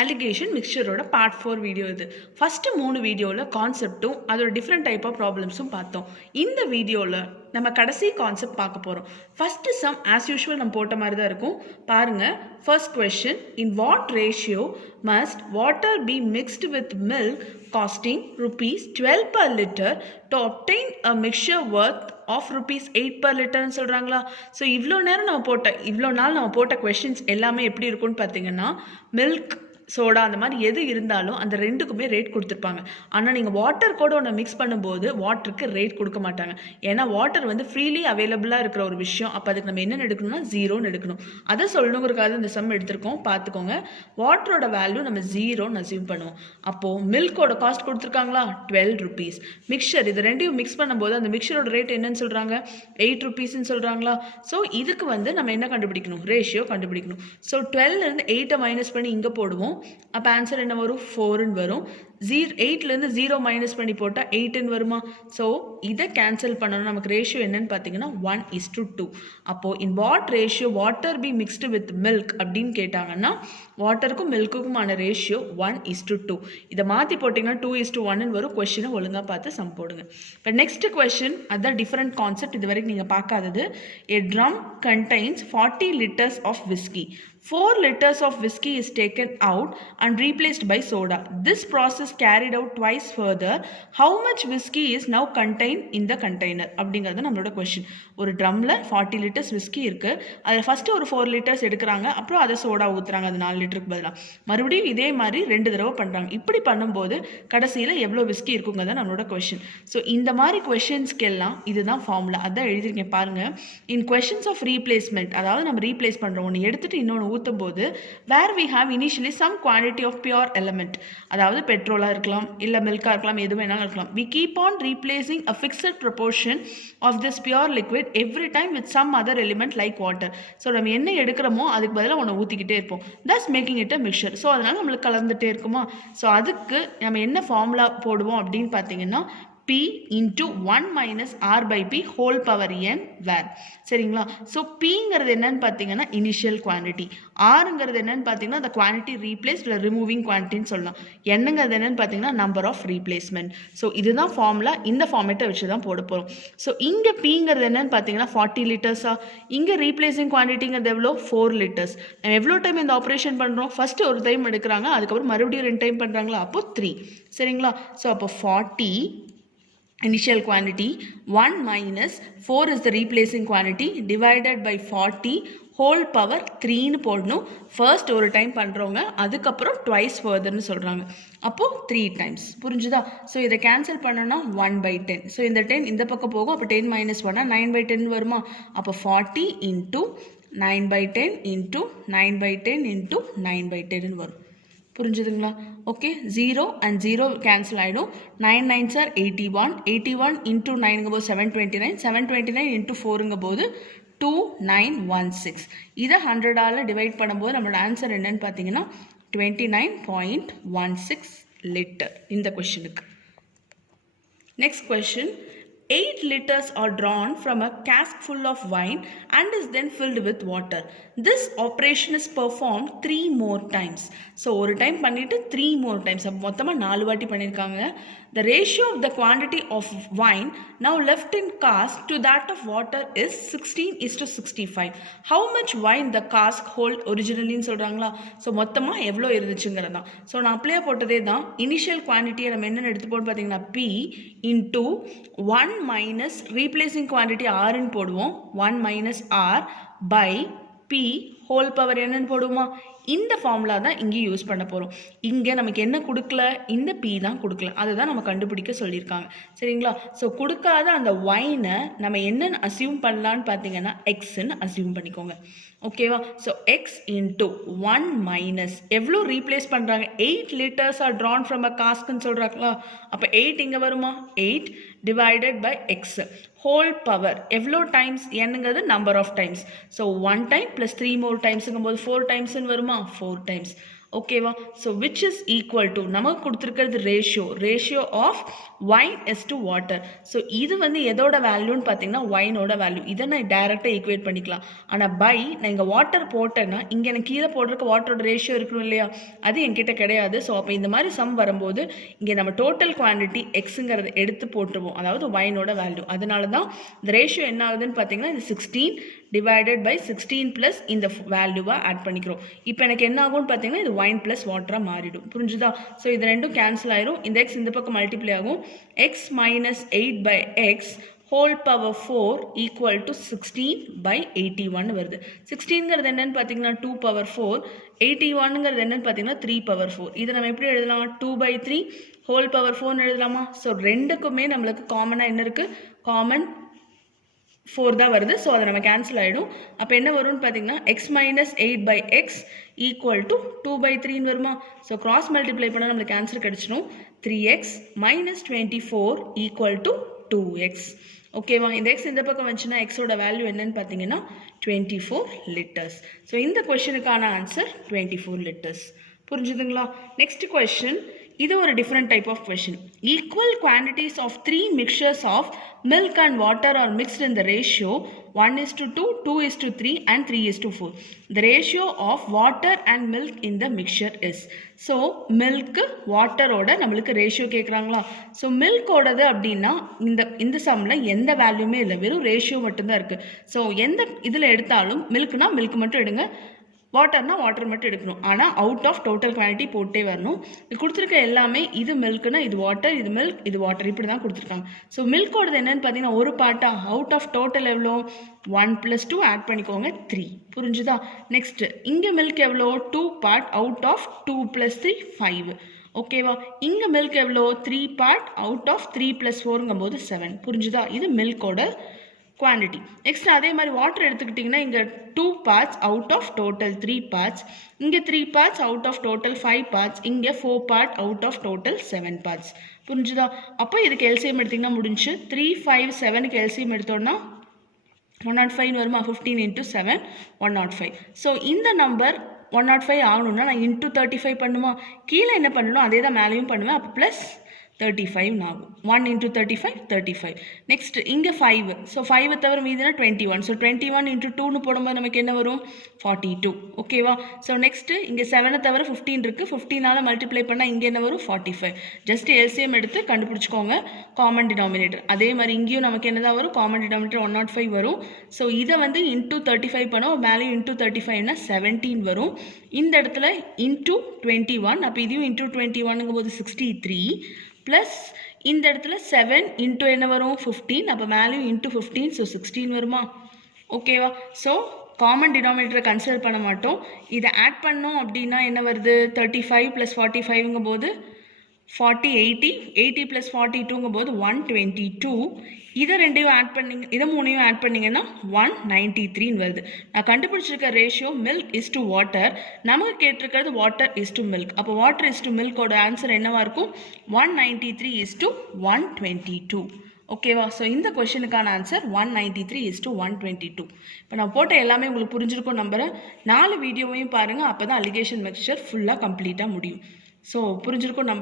Allegation மிக்சரோட part 4 video இது. First 3 வீடியோவில் கான்செப்டும் அதோட டிஃப்ரெண்ட் டைப் ஆஃப் ப்ராப்ளம்ஸும் பார்த்தோம். இந்த வீடியோவில் நம்ம கடைசி கான்செப்ட் பார்க்க போகிறோம். ஃபஸ்ட்டு சம் ஆஸ் யூஷுவல் நம்ம போட்ட மாதிரி தான் இருக்கும். பாருங்கள், first question, in what ratio must water be mixed with milk costing ₹12 per liter to obtain a mixture worth of ₹8 per literன்னு சொல்கிறாங்களா? ஸோ இவ்வளோ நாள் நம்ம போட்ட கொஷின்ஸ் எல்லாமே எப்படி இருக்கும்னு பார்த்தீங்கன்னா, மில்க், சோடா அந்த மாதிரி எது இருந்தாலும் அந்த ரெண்டுக்குமே ரேட் கொடுத்துருப்பாங்க. ஆனால் நீங்கள் வாட்டர் கூட ஒன்று மிக்ஸ் பண்ணும்போது வாட்டருக்கு ரேட் கொடுக்க மாட்டாங்க. ஏன்னா வாட்டர் வந்து ஃப்ரீலி அவைலபிளாக இருக்கிற ஒரு விஷயம். அப்போ அதுக்கு நம்ம என்ன எடுக்கணும்னா 0ன்னு எடுக்கணும். அதை சொல்லணுங்கிறக்காக இந்த சம் எடுத்திருக்கோம். பார்த்துக்கோங்க, வாட்டரோட வேல்யூ நம்ம 0ன்னு அசியூம் பண்ணுவோம். அப்போது மில்கோட காஸ்ட் கொடுத்துருக்காங்களா, ₹12. மிக்சர், இது ரெண்டையும் மிக்ஸ் பண்ணும்போது அந்த மிக்சரோட ரேட் என்னன்னு சொல்கிறாங்க, ₹8ன்னு சொல்கிறாங்களா? ஸோ இதுக்கு வந்து நம்ம என்ன கண்டுபிடிக்கணும், ரேஷியோ கண்டுபிடிக்கணும். ஸோ 12லேருந்து 8 மைனஸ் பண்ணி இங்கே போடுவோம். அப்போ ஆன்சர் என்ன வரும், 4ன்னு வரும். 8லேருந்து 0 மைனஸ் பண்ணி போட்டால் 8ன்னு வருமா? ஸோ இதை கேன்சல் பண்ணணும். நமக்கு ரேஷியோ என்னன்னு பார்த்தீங்கன்னா 1:2. அப்போது இன் what ratio water be mixed with milk அப்படின்னு கேட்டாங்கன்னா வாட்டருக்கும் மில்க்குக்குமான ரேஷியோ 1:2. இதை மாற்றி போட்டிங்கன்னா 2:1ன்னு வரும். கொஷினை ஒழுங்காக பார்த்து சம் போடுங்க. இப்போ நெக்ஸ்ட் கொஷின், அதுதான் டிஃப்ரெண்ட் கான்செப்ட், இது வரைக்கும் நீங்கள் பார்க்காதது. A drum contains 40 liters of whiskey. 4 liters of whiskey is taken out and replaced by soda. This process carried out twice further. How much whiskey is now contained in the container? அப்படிங்கிறது நம்மளோட question. ஒரு ட்ரம்மில் 40 litres whisky இருக்குது. அதில் first ஒரு 4 litres எடுக்கிறாங்க, அப்புறம் அதை soda ஊற்றுறாங்க, அது 4 லிட்டருக்கு பதிலாக. மறுபடியும் இதே மாதிரி 2 தடவை பண்ணுறாங்க. இப்படி பண்ணும்போது கடைசியில் எவ்வளோ விஸ்கி இருக்குங்கிறத நம்மளோட கொஷின். ஸோ இந்த மாதிரி கொஷின்ஸ்க்கெல்லாம் இதுதான் ஃபார்முலா. அதான் எழுதியிருக்கேன் பாருங்கள். இன் கொஷின்ஸ் ஆஃப் ரீப்ளேஸ்மெண்ட், அதாவது நம்ம ரீப்ளேஸ் பண்ணுறோம், ஒன்று எடுத்துகிட்டு இன்னொன்று ஊற்றும் போது where we have initially some quantity of pure element, அதாவது பெட்ரோலாக இருக்கலாம், இல்லை மில்காக இருக்கலாம், எது வேணாலும் இருக்கலாம். We keep on replacing a fixed proportion of this pure liquid every time with some other element like water. So நம்ம என்ன எடுக்கிறோமோ அதுக்கு பதிலாக ஒன்று ஊற்றிக்கிட்டே இருப்போம். Thus making it a mixture. So அதனால் நம்மளுக்கு கலந்துகிட்டே இருக்குமா? ஸோ அதுக்கு நம்ம என்ன ஃபார்முலா போடுவோம் அப்படின்னு பார்த்தீங்கன்னா, P into 1 minus R by P whole power n where. சரிங்களா? ஸோ Pங்கிறது என்னன்னு பார்த்தீங்கன்னா இனிஷியல் குவான்டிட்டி, Rங்கிறது என்னன்னு பார்த்தீங்கன்னா the quantity replaced or removing quantityன்னு சொல்லலாம். Nங்கிறது என்னன்னு பார்த்தீங்கன்னா நம்பர் ஆஃப் ரீப்ளேஸ்மெண்ட். ஸோ இதுதான் ஃபார்முலா. இந்த ஃபார்மேட்டை வச்சு தான் போட போகிறோம். ஸோ இங்கே Pங்கிறது என்னன்னு பார்த்தீங்கன்னா 40 லிட்டர்ஸா, இங்கே ரீப்ளேசிங் குவான்டிட்டிங்கிறது எவ்வளோ, 4 லிட்டர்ஸ். நம்ம எவ்வளோ டைம் இந்த ஆப்ரேஷன் பண்ணுறோம், ஃபஸ்ட்டு ஒரு டைம் எடுக்கிறாங்க, அதுக்கப்புறம் மறுபடியும் 2 டைம் பண்ணுறாங்களா, அப்போ 3. சரிங்களா? ஸோ அப்போ 40 initial quantity, 1 minus 4 is the replacing quantity divided by 40 whole power 3ன்னு போடணும். ஃபர்ஸ்ட் ஒரு டைம் பண்ணுறவங்க, அதுக்கப்புறம் ட்வைஸ் ஃபர்தர்னு சொல்கிறாங்க. அப்போது 3 டைம்ஸ். புரிஞ்சுதா? ஸோ இதை கேன்சல் பண்ணோன்னா 1/10. ஸோ இந்த 10 இந்த பக்கம் போகும். அப்போ 10 minus 1 9/10 வருமா? அப்போ 40 into 9/10 into 9/10 into 9/10 வரும். புரிஞ்சுதுங்களா? ஓகே, 0 and 0 கேன்சல் ஆகிடும். 9 9s are 81. 81 into 9ங்கும்போது 729. 729 into 4ங்கும்போது 2916. இதை 100ஆல் டிவைட் பண்ணும்போது நம்மளோட ஆன்சர் என்னன்னு பார்த்தீங்கன்னா 29.16 லிட்டர் இந்த கொஷினுக்கு. Next question, 8 liters are drawn from a cask full of wine and is then filled with water. This operation is performed 3 more times. So ஒரு time பண்ணிட்டு 3 more times, அப்போ மொத்தமாக 4 வாட்டி பண்ணியிருக்காங்க. The ratio of the quantity of wine now left in cask to that of water is 16:65. How much wine the cask hold originallyன்னு சொல்கிறாங்களா? So மொத்தமாக எவ்வளோ இருந்துச்சுங்கிறது தான். ஸோ நான் அப்ளை போட்டதே தான். இனிஷியல் குவான்டிட்டியை நம்ம என்னென்னு எடுத்துப்போன்னு பார்த்தீங்கன்னா P into 1 minus replacing quantity Rன்னு போடுவோம். 1 minus R by P whole power என்னன்னு போடுவோமா? இந்த ஃபார்முலா தான் இங்கே யூஸ் பண்ண போகிறோம். இங்கே நமக்கு என்ன கொடுக்கல, இந்த P தான் கொடுக்கல. அதை தான் நம்ம கண்டுபிடிக்க சொல்லியிருக்காங்க. சரிங்களா? ஸோ கொடுக்காத அந்த ஒயினை நம்ம என்னென்னு அசியூம் பண்ணலான்னு பார்த்தீங்கன்னா எக்ஸ்ன்னு அசியூம் பண்ணிக்கோங்க. ஓகேவா? ஸோ எக்ஸ் இன்ட்டு 1 மைனஸ் எவ்வளோ ரீப்ளேஸ் பண்ணுறாங்க, 8 liters are drawn from a காஸ்க்குன்னு சொல்கிறாங்களா? அப்போ 8 இங்கே வருமா? 8 divided by x whole power எவ்வளோ டைம்ஸ், என்னங்கிறது number of times. So 1 time plus 3 more timesங்கும்போது 4 timesன்னு வருமா? 4 times. ஓகேவா? So which is equal to நமக்கு கொடுத்துருக்கிறது ratio of wine is to water. So இது வந்து எதோட வேல்யூன்னு பார்த்தீங்கன்னா வைனோட வேல்யூ. இதை நான் டைரெக்டாக ஈக்குவேட் பண்ணிக்கலாம். ஆனால் நான் இங்கே வாட்டர் போட்டேன்னா இங்கே எனக்கு கீழே போடுறதுக்கு வாட்டரோட ரேஷியோ இருக்கணும் இல்லையா? அது என்கிட்ட கிடையாது. ஸோ அப்போ இந்த மாதிரி சம் வரும்போது இங்கே நம்ம டோட்டல் குவான்டிட்டி எக்ஸுங்கிறத எடுத்து போட்டுருவோம், அதாவது வைனோட வேல்யூ. அதனால தான் இந்த ரேஷியோ என்ன ஆகுதுன்னு பார்த்தீங்கன்னா இந்த 16 டிவைடட் பை 16 ப்ளஸ் இந்த வேல்யூவாக ஆட் பண்ணிக்கிறோம். இப்போ எனக்கு என்ன ஆகும்னு பார்த்தீங்கன்னா இது வைன் ப்ளஸ் வாட்டராக மாறிடும். புரிஞ்சுதா? ஸோ இது ரெண்டும் கேன்சல் ஆயிரும். இந்த எக்ஸ் இந்த பக்கம் மல்டிப்ளை ஆகும். X minus 8 by X whole power 4 equal to 16 by 81 வருது. 16ங்கிறது என்னன்னு பார்த்தீங்கன்னா 2 பவர் 4, 81ங்கிறது என்னன்னு பார்த்தீங்கன்னா 3 பவர் 4. இதை நம்ம எப்படி எழுதலாம்? 2 பை 3 ஹோல் பவர் 4 எழுதலாமா? ஸோ ரெண்டுக்குமே நம்மளுக்கு காமனாக என்ன இருக்குது? காமன் 4 தான் வருது. ஸோ அதை நம்ம கேன்சல் ஆகிடும். அப்போ என்ன வரும்னு பார்த்தீங்கன்னா X minus 8 by X equal to 2 by 3 வருமா? ஸோ கிராஸ் மல்டிப்ளை பண்ணால் நம்மளுக்கு ஆன்சர் கிடச்சிடும். 3x minus 24 equal to 2x. ஓகேவா? இந்த எக்ஸ் இந்த பக்கம் வந்துச்சுன்னா எக்ஸோட வேல்யூ என்னன்னு பார்த்தீங்கன்னா 24 லிட்டர்ஸ். ஸோ இந்த கொஷனுக்கான ஆன்சர் 24 லிட்டர்ஸ். புரிஞ்சுதுங்களா? நெக்ஸ்ட் கொஷின், இது ஒரு different type of question. Equal quantities of 3 mixtures of milk and water are mixed in the ratio 1:2, 2:3 and 3:4. The ratio of water and milk in the mixture is. So milk வாட்டரோட நம்மளுக்கு ratio கேட்குறாங்களா? So மில்கோடது அப்படின்னா இந்த சம்மில் எந்த வேல்யூமே இல்லை, வெறும் ratio மட்டும்தான் இருக்குது. ஸோ எந்த இதில் எடுத்தாலும் மில்க்னா மில்க் மட்டும் எடுங்க, வாட்டர்னா வாட்டர் மட்டும் எடுக்கணும். ஆனால் அவுட் ஆஃப் டோட்டல் குவான்டிட்டி போட்டே வரணும். இது கொடுத்துருக்க எல்லாமே இது மில்க்னா இது வாட்டர், இது மில்க், இது வாட்டர், இப்படி தான் கொடுத்துருக்காங்க. ஸோ மில்கோடது என்னன்னு பார்த்தீங்கன்னா ஒரு பார்ட்டாக அவுட் ஆஃப் டோட்டல் எவ்வளோ? 1 + 2 ஆட் பண்ணிக்கோங்க 3. புரிஞ்சுதா? நெக்ஸ்ட்டு இங்கே மில்க் எவ்வளோ? 2 பார்ட் அவுட் ஆஃப் 2 + 3 5. ஓகேவா? இங்கே மில்க் எவ்வளோ? 3 பார்ட் அவுட் ஆஃப் 3 + 4ங்கும் போது 7. புரிஞ்சுதா? இது மில்கோட குவான்டிட்டி. நெக்ஸ்ட் அதே மாதிரி வாட்டர் எடுத்துக்கிட்டிங்கன்னா இங்கே 2 parts out of total 3 parts, இங்கே 3 parts out of total 5 parts, இங்கே 4 part out of total 7 parts. புரிஞ்சுதா? அப்போ இதுக்கு எல்சிஎம் எடுத்திங்கன்னா முடிஞ்சு. 3, 5, 7க்கு எல்சிஎம் எடுத்தோன்னா 105 வருமா? 15 × 7 105. ஸோ இந்த நம்பர் 105 ஆகணும்னா நான் இன்ட்டு 35 பண்ணுமா? கீழே என்ன பண்ணணும் அதே தான் மேலேயும் பண்ணுவேன். அப்போ ப்ளஸ் 35 ஆகும். 1 × 35 35. நெக்ஸ்ட் இங்கே 5. ஸோ 5 தவிர மீதுனா 21. ஸோ 21 × 2ன்னு போடும்போது நமக்கு என்ன வரும்? 42. ஓகேவா? ஸோ நெக்ஸ்ட்டு இங்கே 7 தவிர 15 இருக்குது. 15ஆல் மல்டிப்ளை பண்ணால் இங்கே என்ன வரும்? 45. ஜஸ்ட் எல்சிஎம் எடுத்து கண்டுபிடிச்சிக்கோங்க காமன் டினாமினேட்டர். அதே மாதிரி இங்கேயும் நமக்கு என்ன தான் வரும்? காமன் டினாமினேட்டர் 105 வரும். ஸோ இதை வந்து இன்ட்டு 35 பண்ணுவோம், மேலேயும் இன்ட்டு 35னா 17 வரும். இந்த இடத்துல இன்ட்டு 21, அப்போ இதையும் இன்ட்டு 21ங்கும் போது 63 ப்ளஸ் இந்த இடத்துல 7 இன்ட்டு என்ன வரும்? 15. அப்போ மேலேயும் இன்ட்டு 15, ஸோ 16 வருமா? ஓகேவா? ஸோ காமன் டினாமினேட்டரை கன்சிடர் பண்ண மாட்டோம். இதை ஆட் பண்ணோம் அப்படின்னா என்ன வருது? 35 + 45ங்கும் போது 40, 80 + 42ங்கும் போது 122. இதை ரெண்டையும் ஆட் பண்ணிங்க, இதை மூணையும் ஆட் பண்ணிங்கன்னா 193 வருது. நான் கண்டுபிடிச்சிருக்க ratio milk is to water, நமக்கு கேட்டிருக்கிறது வாட்டர் இஸ் டு மில்க். அப்போ வாட்டர் இஸ் டு மில்கோட ஆன்சர் என்னவாக இருக்கும்? 193:122. ஓகேவா? ஸோ இந்த கொஷனுக்கான ஆன்சர் 193:122. இப்போ நான் போட்ட எல்லாமே உங்களுக்கு புரிஞ்சிருக்கும் நம்புகிறேன். 4 வீடியோவையும் பாருங்கள், அப்போ தான் அலிகேஷன் மிக்சர் ஃபுல்லாக கம்ப்ளீட்டாக முடியும். ஸோ புரிஞ்சிருக்கும் நம்புகிறேன்.